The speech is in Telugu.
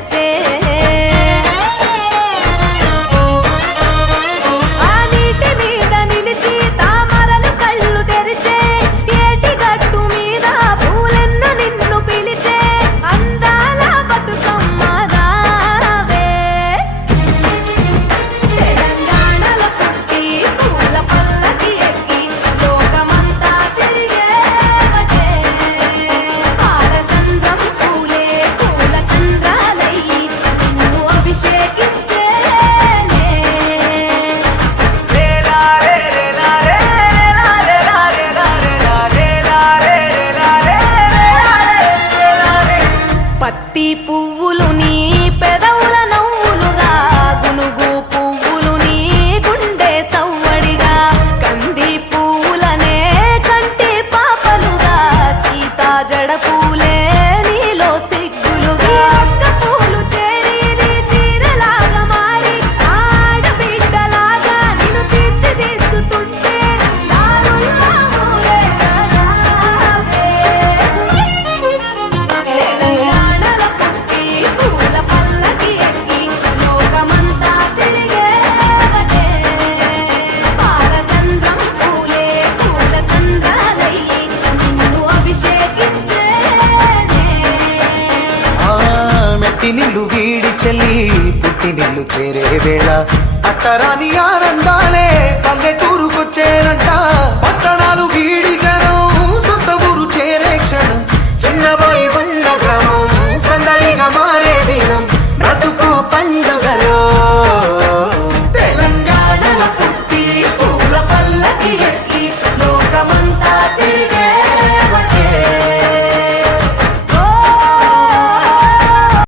తెచ్చే పువ్వులు నీ పెదవుల నవ్వులుగా గునుగు పువ్వులు నీ గుండె సవ్వడిగా కంది పువ్వులనే కంటి పాపలుగా సీతా జడ పూలే నీలో సిగ్గులుగా పూలు చేరి నీ చీరలాగా మారి ఆడబిడ్డలాగా నిన్ను తీర్చిదిద్దుతుంటే దారుల్లా నిల్లు వీడి చెల్లి పుట్టి నిల్లు చేరే వేళ అట్టరాని ఆనందాలే